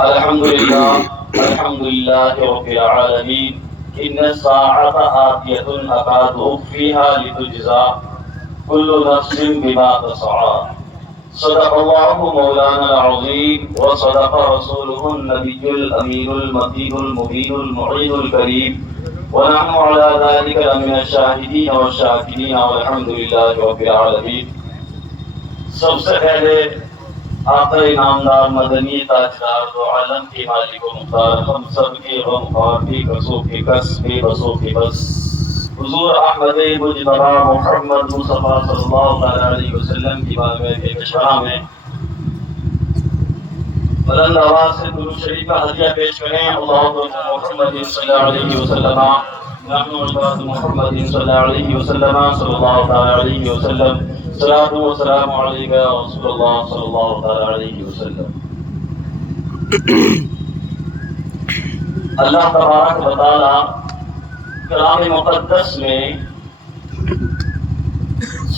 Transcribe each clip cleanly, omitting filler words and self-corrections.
الحمد لله رب العالمين. إن الساعة آتية أكاد أخفيها لتجزى كل نفس بما تسعى. صدق الله مولانا العظيم وصدق رسوله النبي الأمين المتين المبين المعين الكريم، ونحن على ذلك لمن الشاهدين والشاكرين والحمد لله رب العالمين. سب سے پہلے آقا نامدار مدنی تاجدار دو عالم کے مالک و مختار، ہم سب کے غم خوار کی کسوں کے کس بے بسوں کے بس حضور احمد مجتبی محمد مصطفیٰ صلی اللہ علیہ وسلم کی بارگاہ کے کشورہ میں بلند آواز سے درود شریف کا ہدیہ پیش کریں. اللہم محمد صلی اللہ علیہ وسلم، نحن عباد محمد صلی اللہ علیہ وسلم، صلی اللہ علیہ وسلم، صلاۃ و سلام علیک یا رسول اللہ صلی اللہ علیہ وسلم. اللہ تبارک و تعالی کلام مقدس میں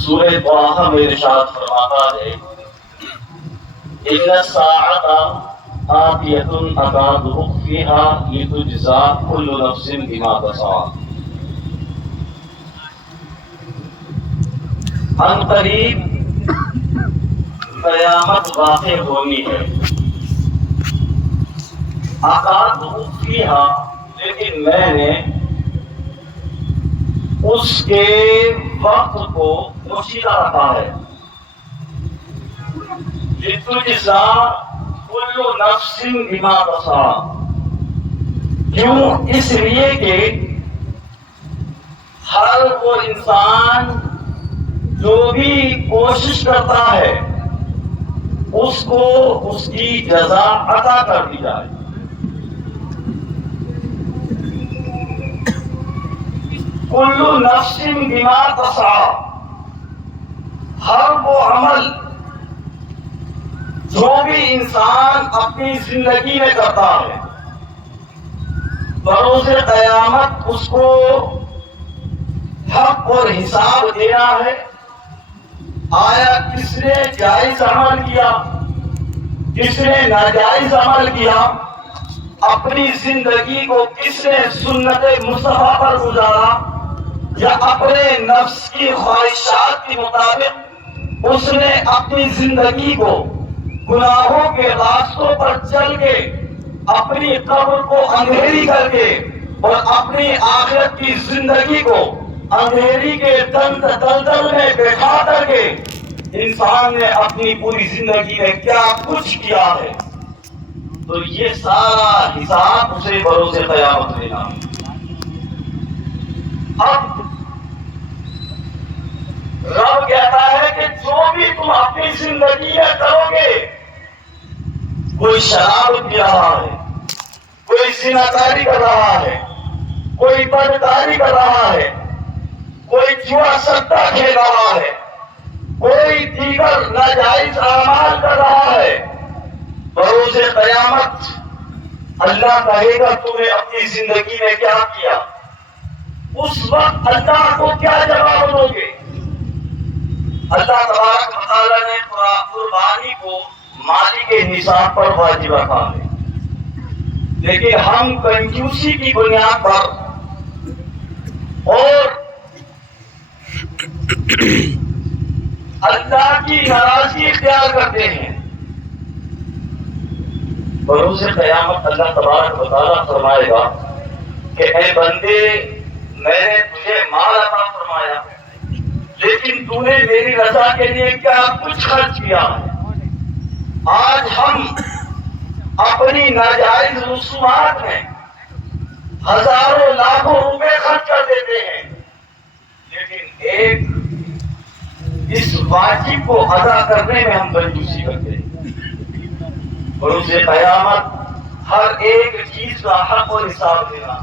سورہ طٰہٰ میں ارشاد فرماتا ہے ان الساعۃ آتیۃ اکاد اخفیھا لتجزی کل نفس بما تسعی. ان قریب قیامت واقع ہونی ہے. اکاد اخفیھا، لیکن میں نے اس کے وقت کو پوشیدہ رکھا ہے. لتجزی کل نفس بما تسعی، کیوں؟ اس لیے کہ ہر وہ انسان جو بھی کوشش کرتا ہے اس کو اس کی جزا عطا کر دی جائے. کل نفس بما تسعی، ہر وہ عمل جو بھی انسان اپنی زندگی میں کرتا ہے بروز قیامت اس کو حق اور حساب دینا ہے. آیا کس نے جائز عمل کیا، کس نے ناجائز عمل کیا، اپنی زندگی کو کس نے سنت مصطفیٰ پر گزارا یا اپنے نفس کی خواہشات کے مطابق اس نے اپنی زندگی کو گناہوں کے راستوں پر چل کے اپنی قبر کو اندھیری کر کے اور اپنی آخرت کی زندگی کو اندھیری کے دلدل میں بیٹھا کر کے انسان نے اپنی پوری زندگی میں کیا کچھ کیا ہے، تو یہ سارا حساب اسے بروز قیامت دینا. اب رب کہتا ہے کہ جو بھی تم اپنی زندگی میں کرو گے، کوئی شراب پی رہا ہے، کوئی زناکاری کر رہا ہے، کوئی بدکاری کر رہا ہے، کوئی جوا سٹہ کھیل رہا ہے، کوئی دیگر ناجائز اعمال کر رہا ہے، بروز قیامت اللہ کہے گا تم نے اپنی زندگی میں کیا کیا. اس وقت اللہ کو کیا جواب دو گے؟ اللہ تبارک و تعالیٰ نے قربانی کو مالی کے نصاب پر واجب رکھا ہے، لیکن ہم کنجوسی کی بنیاد پر اور اللہ کی ناراضگی اختیار کرتے ہیں. بروز قیامت اللہ تبارک و تعالیٰ فرمائے گا کہ اے بندے، میں نے تجھے مال عطا فرمایا لیکن تو نے میری رضا کے لیے کیا کچھ خرچ کیا ہے. آج ہم اپنی ناجائز رسومات میں ہزاروں لاکھوں روپے خرچ کر دیتے ہیں، لیکن ایک اس واجب کو ادا کرنے میں ہم کنجوسی کرتے ہیں. بروز قیامت ہر ایک چیز کا حق اور حساب دینا.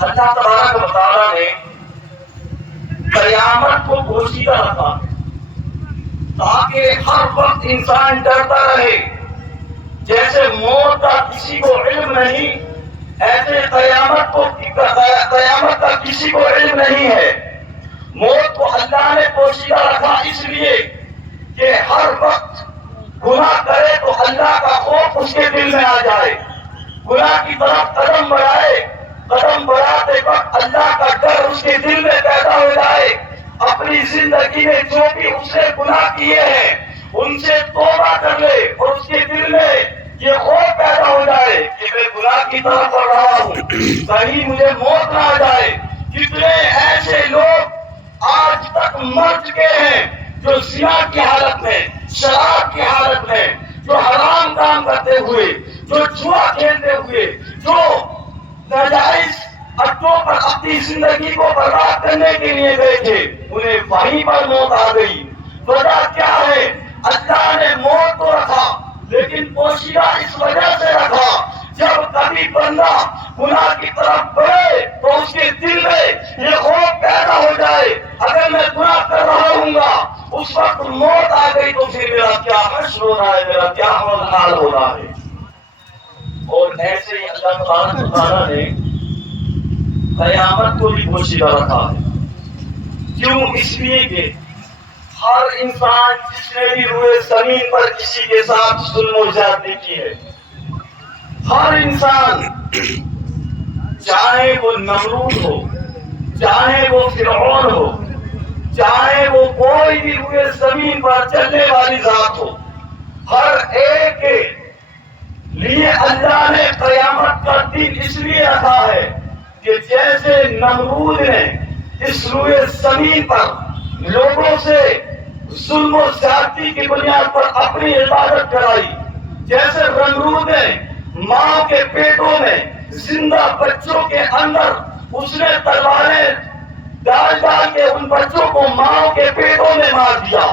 اللہ تبارک و تعالیٰ نے قیامت کو پوشیدہ رکھا تاکہ ہر وقت انسان ڈرتا رہے. جیسے موت کا کسی کو علم نہیں، ایسے قیامت کا کسی کو علم نہیں ہے. موت کو اللہ نے پوشیدہ رکھا اس لیے کہ ہر وقت گناہ کرے تو اللہ کا خوف اس کے دل میں آ جائے، گناہ کی طرف قدم بڑھائے، قدم بڑھاتے وقت اللہ کا ڈر اس کے دل میں پیدا ہو جائے، اپنی زندگی میں جو بھی اس نے گناہ کیے ہیں ان سے توبہ کر لے، اور اس کے دل میں یہ خوف پیدا ہو جائے کہ میں گناہ کی طرف بڑھ رہا ہوں، کہیں مجھے موت نہ آ جائے۔ کتنے ایسے لوگ آج تک مر چکے ہیں جو زنا کی حالت میں، شراب کی حالت میں، جو حرام کام کرتے ہوئے، جو جوا کھیلتے ہوئے، جو ناجائز اڈوں پر اپنی زندگی کو برباد کرنے کے لیے گئے تھے، انہیں وہیں پر موت آ گئی۔ وجہ کیا ہے؟ اللہ نے موت تو رکھا لیکن پوشیدہ اس وجہ سے رکھا، جب کبھی بندہ گناہ کی طرف بڑھے تو اس کے دل میں یہ خوف پیدا ہو جائے، اگر میں گناہ کر رہا ہوں گا اس وقت موت آ گئی تو پھر میرا کیا حشر ہو رہا ہے، میرا کیا حال ہو رہا ہے۔ اور ایسے ہی اللہ تبارک و تعالیٰ نے قیامت کو بھی پوشیدہ رکھا ہے۔ کیوں؟ اس لیے کہ ہر انسان جس نے بھی روئے زمین پر کسی کے ساتھ ظلم و زیادتی کی ہے، ہر انسان، چاہے وہ نمرود ہو، چاہے وہ فرعون ہو، چاہے وہ کوئی بھی روئے زمین پر چلنے والی ذات ہو، ہر ایک کے لیے اللہ نے قیامت کا دن اس لیے رکھا ہے کہ جیسے نمرود نے اس روئے زمین پر لوگوں سے ظلم و زیادتی کی بنیاد پر اپنی عبادت کرائی، جیسے نمرود نے ماں کے پیٹوں میں زندہ بچوں کے اندر اس نے تلواریں ڈال ڈال کے ان بچوں کو ماں کے پیٹوں میں مار دیا،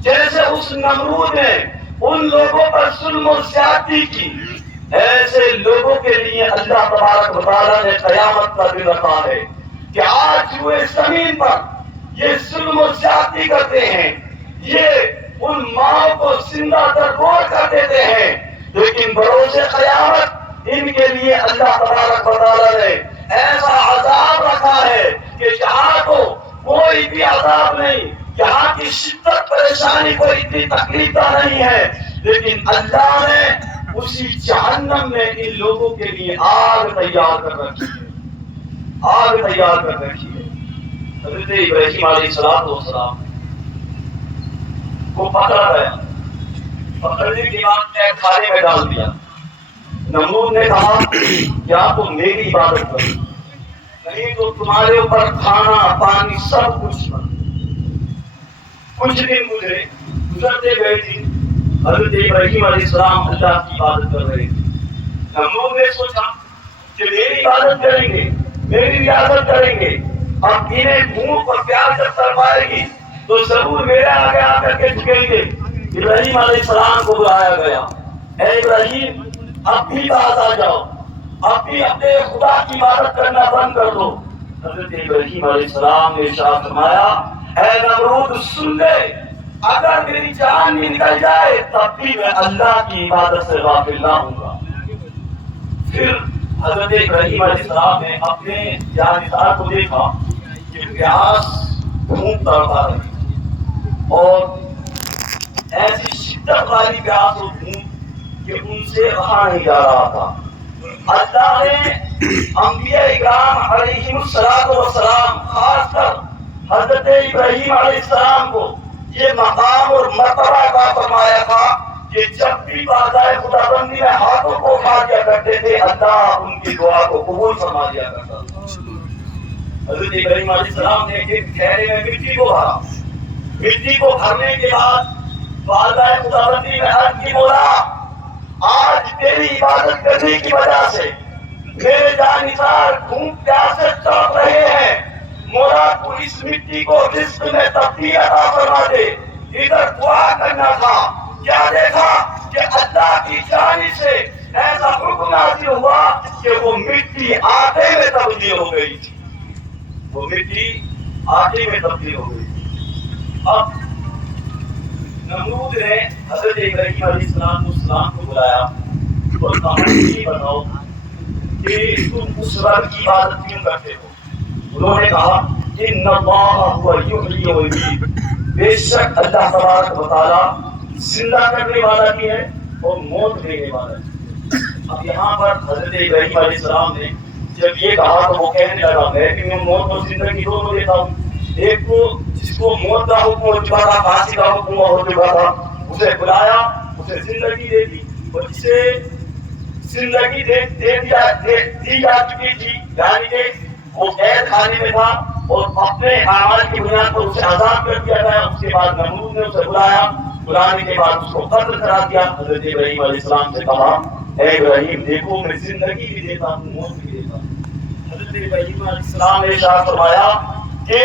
جیسے اس نمرود نے ان لوگوں پر ظلم و زیادتی کی، ایسے لوگوں کے لیے اللہ تبارک و تعالیٰ نے قیامت کا دن رکھا ہے کہ آج ہوئے زمین پر یہ ظلم و زیادتی کرتے ہیں، یہ ان ماں کو زندہ درگور کر دیتے ہیں، لیکن بروز قیامت ان کے لیے اللہ تبارک و تعالیٰ نے ایسا عذاب رکھا ہے کہ جہاں تو کوئی بھی عذاب نہیں، یہاں کی شدت پریشانی کوئی اتنی تکلیف نہیں ہے، لیکن اللہ نے اسی جہنم میں ان لوگوں کے لیے آگ تیار کر رکھی ہے، آگ تیار کر رکھی ہے۔ حضرت ابراہیم علیہ السلام کو پکڑا گیا، پکڑنے کے بعد ایک کھانے میں ڈال دیا۔ نمرود نے کہا یا تو میری عبادت کرو، نہیں تو تمہارے اوپر کھانا پانی سب کچھ بند۔ کچھ دن گزرتے گئے تھے، حضرت ابراہیم علیہ السلام اللہ کی عبادت کر رہے تھے۔ نمرود نے سوچا کہ میری عبادت کریں گے، میری ریاضت کریں گے، اب انہیں بھوک اور پیاس جب تڑ پائے گی تو ضرور میرے آگے آ کر کے جھکیں گے۔ ابراہیم علیہ السلام کو بلایا گیا، اے ابراہیم اب بھی باز آ جاؤ، اب بھی اپنے خدا کی عبادت کرنا بند کر دو۔ حضرت ابراہیم علیہ السلام نے ارشاد فرمایا اے نمرود سن لے، اگر میری جان بھی نکل جائے تب بھی میں اللہ کی عبادت سے غافل نہ ہوں گا۔ پھر حضرت ابراہیم علیہ السلام نے اپنے جانشار کو دیکھا کہ پیاس بھوک تڑپا رہی اور ایسی شدت والی پیاس و بھوک کہ ان سے رہا نہیں جا رہا تھا۔ اللہ نے انبیاء اکرام علیہم السلام خاص کر حضرت ابراہیم علیہ السلام کو یہ مقام اور مرتبہ عطا فرمایا تھا کہ جب بھی بازائے خدا بندی میں ہاتھوں کو اٹھا دیا کرتے تھے اللہ ان کی دعا کو قبول فرما دیا کرتا تھا۔ حضرت ابراہیم علیہ السلام نے ایک گہرے میں مٹی کو بھرا، مٹی کو بھرنے کے بعد بازائے خدا بندی میں عرض کی مولا آج تیری عبادت کرنے کی وجہ سے میرے جانشار بھوک پیاس سے تڑپ رہے ہیں، مولا تو اس مٹی کو رزق میں تبدیل عطا فرما دے۔ ادھر دعا کرنا تھا، کیا دیکھا کہ اللہ کی جانب سے ایسا حکم نازل ہوا کہ وہ مٹی آٹے میں تبدیل ہو گئی تھی، وہ مٹی آٹے میں تبدیل ہو گئی تھی۔ اب نمرود نے حضرت ابراہیم علیہ السلام کو بلایا اور کہا یہ بتاؤ کہ تم اس رب کی عبادت کیوں کرتے ہو؟ انہوں نے کہا ان اللہ هو یحیی ویمیت، بے شک اللہ تبارک و تعالی زندہ کرنے والا بھی ہے اور موت دینے والا ہے۔ اب یہاں پر حضرت ابراہیم علیہ السلام نے جب یہ کہا تو وہ کہنے لگا میں بھی موت اور زندگی دونوں دیتا ہوں۔ ایک کو جس کو موت کا حکم ہو چکا تھا، پھانسی کا حکم ہو چکا تھا، اسے بلایا، اسے زندگی دے دی، اور جسے زندگی دی جا چکی تھی، یعنی کہ وہ قید خانے میں تھا اور اپنے اعمال کی بنیاد پر اسے آزاد کر دیا گیا۔ اس کے بعد نمرود نے اسے بلایا، بلانے کے بعد اس کو قتل کرا دیا۔ حضرت ابراہیم علیہ السلام سے کہا اے ابراہیم دیکھو میں زندگی بھی دیتا ہوں، موت بھی دیتا ہوں۔ حضرت ابراہیم علیہ السلام نے ارشاد فرمایا کہ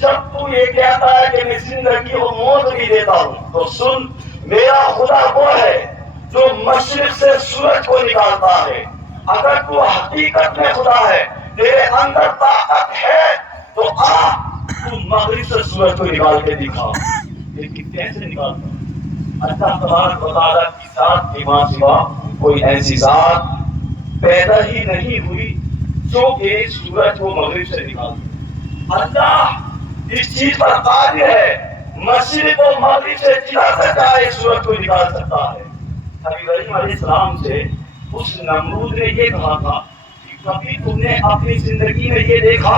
جب تو یہ کہتا ہے کہ میں زندگی اور موت بھی دیتا ہوں تو سن، میرا خدا وہ ہے جو مشرق سے سورج کو نکالتا ہے۔ اگر تو حقیقت میں خدا ہے، تیرے اندر طاقت ہے تو آ تو مغرب سے سورج کو نکال کے دکھا۔ لیکن کیسے نکالتا؟ اللہ تبارک و تعالیٰ کی ذات کے ماں سوا کوئی ایسی ذات پیدا ہی نہیں ہوئی جو کہ سورج کو مغرب سے نکالتا۔ اللہ اس چیز پر قادر ہے، مشرق و مغرب سے چلا سکتا ہے، سورج کو نکال سکتا ہے۔ ابراہیم علیہ السلام سے اس نمرود نے یہ کہا تھا کہ کبھی تم نے اپنی زندگی میں یہ دیکھا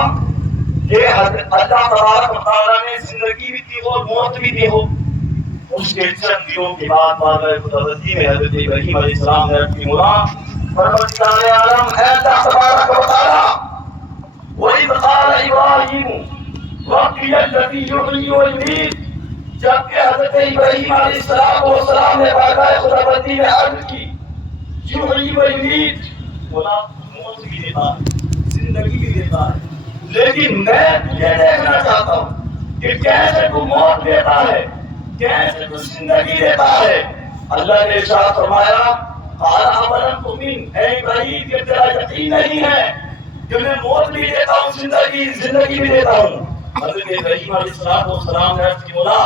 کہ اللہ تبارک و تعالیٰ نے زندگی بھی دی ہو اور موت بھی دی ہو؟ اس کے چند دنوں کے بعد بارگاہ خداوندی میں حضرت ابراہیم علیہ السلام نے اپنی مراد پروردگار عالم اے اللہ تبارک و تعالیٰ وَإِذْ قَالَ إِبْرَاهِيمُ رَبِّيَ الَّذِي يُحْيِي وَيُمِيتُ، جبکہ حضرت ابراہیم علیہ السلام نے بارگاہ خداوندی میں عرض کی یحیی ویمیت، خدا موت بھی دیتا ہے، زندگی بھی دیتا ہے، لیکن میں تجھے دیکھنا چاہتا ہوں کہ کیسے تو موت دیتا ہے، کیسے تو زندگی دیتا ہے۔ اللہ نے ارشاد فرمایا قال اولم تؤمن، اے ابراہیم کہ تیرا یقین نہیں ہے کہ میں موت بھی دیتا ہوں، زندگی بھی دیتا ہوں؟ حضرت ابراہیم علیہ السلام نے عرض کی مولا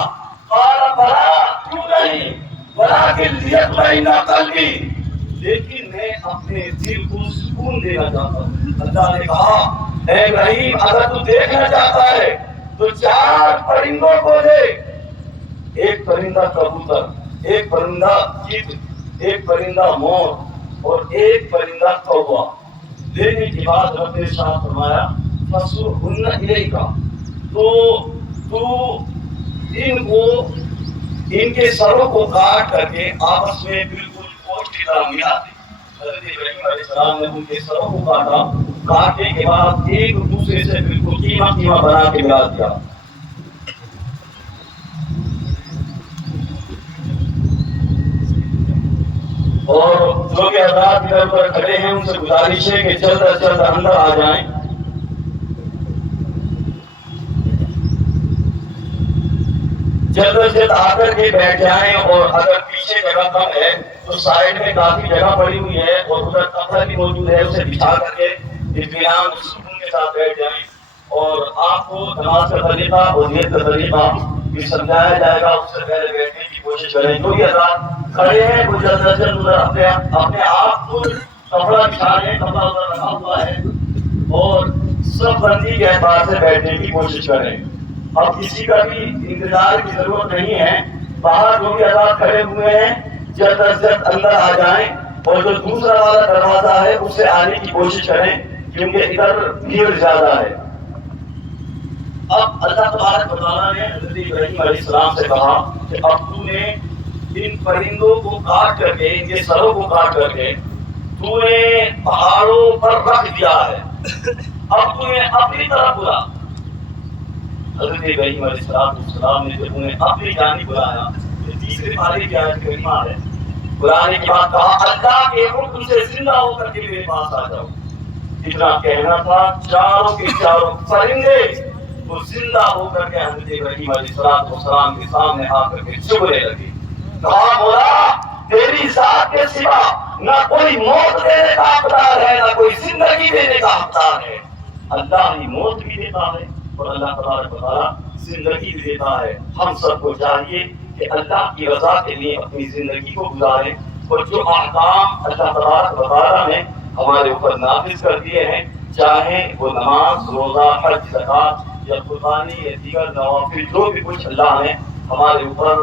قال بلا، کیوں نہیں، ولکن لیطمئن قلبی، لیکن میں اپنے دل کو سکون دینا چاہتا ہوں۔ اللہ نے کہا اے ابراہیم اگر تو دیکھنا چاہتا ہے تو 4 پرندوں کو دے، ایک پرندہ کبوتر، ایک پرندہ چت، ایک پرندہ مور اور ایک پرندہ کووا۔ لینے کے بعد رب نے ارشاد فرمایا فَصُرْهُنَّ إِلَيْكَ، تو ان کے سروں کو کاٹ کر کے آپس میں بالکل کوٹ کی طرح ملا دے۔ حضرت ابراہیم علیہ السلام نے ان کے سروں کو کاٹا، کاٹنے کے بعد ایک دوسرے سے بالکل قیمہ بنا کے ملا دیا۔ اور جو کہ حضرات ادھر ادھر کھڑے ہیں ان سے گزارش ہے کہ جلد از جلد اندر آ جائیں۔ جلد از جلد آ کر کے بیٹھ جائیں، اور اگر پیچھے جگہ کم ہے تو سائڈ میں کافی جگہ پڑی ہوئی ہے اور ادھر کپڑا بھی موجود ہے، اسے بچھا کر کے اطمینان اور سکون کے ساتھ بیٹھ جائیں۔ اور آپ کو نماز کا طریقہ اور نیت کا طریقہ بھی سمجھایا جائے گا، اس سے پہلے بیٹھنے کی کوشش کریں۔ جو بھی حضرات کھڑے ہیں وہ جلد از جلد ادھر اپنے آپ کو کپڑا بچھا لیں، کپڑا ادھر رکھا ہوا ہے، اور سب بندی کے اعتبار سے بیٹھنے کی کوشش کریں۔ اب کسی کا بھی انتظار کی ضرورت نہیں ہے، باہر جو بھی حضرات کھڑے ہوئے ہیں جلد از جلد اندر آ جائیں، اور جو دوسرا والا دروازہ ہے اس سے آنے کی کوشش کریں کیونکہ ادھر بھیڑ زیادہ ہے۔ اب اللہ تبارک و تعالیٰ نے حضرت ابراہیم علیہ السلام سے کہا کہ اب تو نے ان پرندوں کو کاٹ کر کے، ان کے سروں کو کاٹ کر کے تو نے پہاڑوں پر رکھ دیا ہے، اب تو نے اپنی طرف بلا۔ حضرت ابراہیم علیہ السلام نے جب انہیں اپنی جانب بلایا، تیسرے پارے کی آیت کریمہ ہے، بلانے کے بعد کہا اللہ کے حکم سے زندہ ہو کر کے میرے پاس آ جاؤ۔ اتنا کہنا تھا، چاروں کے چاروں پرندے وہ زندہ ہو کر کے حضرت ابراہیم علیہ السلام کے سامنے آ کر کے چبھنے لگے۔ کہا مولا تیری ذات کے سوا نہ کوئی موت دینے کا حقدار ہے، نہ کوئی زندگی دینے کا حقدار ہے۔ اللہ ہی موت بھی دیتا ہے اور اللہ تبارک و تعالیٰ زندگی بھی دیتا ہے۔ ہم سب کو چاہیے کہ اللہ کی رضا کے لیے اپنی زندگی کو گزاریں، اور جو احکام اللہ تبارک و تعالیٰ نے ہمارے اوپر نافذ کر دیے ہیں، چاہے وہ نماز، روزہ، حج، زکوٰۃ یا قربانی یا دیگر نوافل، جو بھی کچھ اللہ نے ہمارے اوپر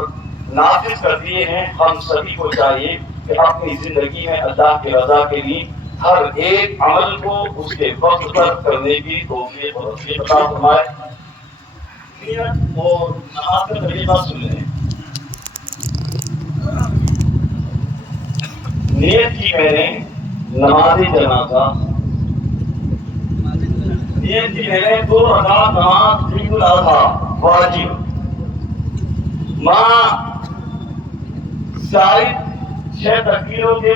نافذ کر دیے ہیں. ہم سبھی کو چاہیے کہ اپنی زندگی میں اللہ کی رضا کے لیے ہر ایک عمل کو اس کے وقت پر کرنے کی توفیق اور نصیب عطا فرمائے. نیت اور نماز کا طریقہ سن لیں. نیت کی میں نے نماز جنازہ، نیت کی میں نے 2 رکعت نماز عید الاضحیٰ واجب ماں شاید 6 تکبیروں کے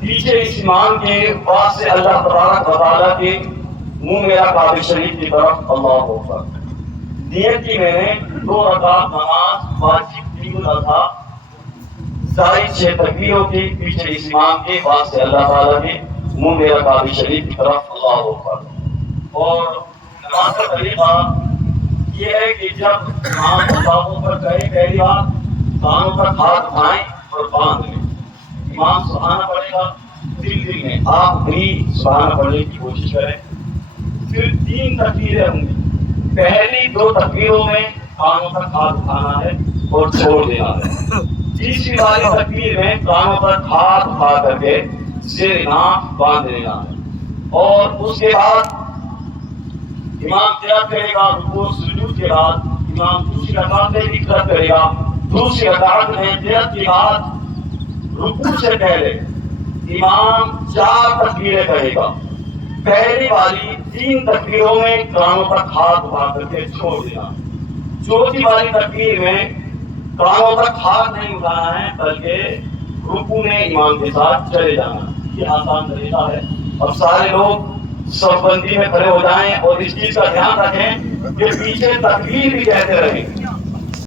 پیچھے اس امام کے بعد سے اللہ تبارک و تعالیٰ کے منہ میرا کعبہ شریف کی طرف اللہ اکبر. نیت کی میں نے 2 رکعت نماز واجب عید الاضحیٰ زائد 6 تکبیروں کے پیچھے اس امام کے بعد سے اللہ تعالیٰ کے منہ میرا کعبہ شریف کی طرف اللہ اکبر. اور نماز کا طریقہ یہ ہے کہ جب امام اللہ اکبر کہے پہلی بار کانوں پر ہاتھ اٹھائیں اور باندھ لیں. امام سبحانہ پڑھے گا، دل میں آپ بھی سبحانہ پڑھنے کی کوشش کریں. پھر 3 تکبیریں ہوں گی. پہلی 2 تکبیروں میں کانوں پر ہاتھ اٹھانا ہے اور چھوڑ دینا ہے. تیسری والی تکبیر میں کانوں پر ہاتھ اٹھا کر کے زیر ناف باندھ دینا ہے. اور اس کے بعد امام قرات کرے گا. رکوع سجود کے بعد امام دوسری رکعت میں بھی قرات کرے گا. دوسری رکعت میں قرات کے بعد رکوع سے پہلے امام 4 تکبیریں کہے گا. پہلی والی 3 تکبیروں میں کانوں پر ہاتھ اٹھا کر کے چھوڑ دینا. چوتھی والی تکبیر میں کانوں تک ہاتھ نہیں اٹھانا ہے بلکہ رکوع میں امام کے ساتھ چلے جانا. یہ آسان طریقہ ہے. اب سارے لوگ صف بندی میں کھڑے ہو جائیں اور اس چیز کا دھیان رکھیں کہ پیچھے تکبیر بھی کہتے رہیں.